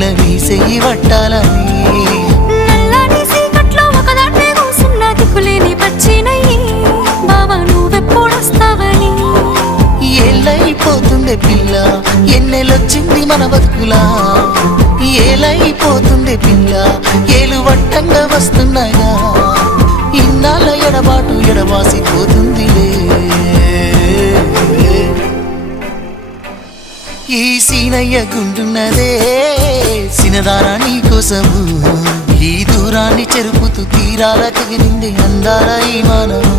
పిల్ల నీ చెయ్యి పట్టాలని నల్లని సీకట్లో ఒకదాన్నే కూసున్న దిక్కులేని పచ్చినయ్యి బావా నువ్వెప్పుడొస్తావని ఏళ్ళైపోతుండే పిల్ల ఎన్నెలొచ్చింది మన బతుకులా ఏలైపోతుండే పిల్ల ఏలు వట్టంగా వస్తున్నాయా ఇన్నాళ్ళ ఎడబాటు ఎడవాసిపోతుందిలే ఈ సీనయ్య గుండున్నదే సినదారా నీ కోసము ఈ దూరాన్ని చెరుపుతూ తీరాల కగిలింది అందాల ఈ మానవు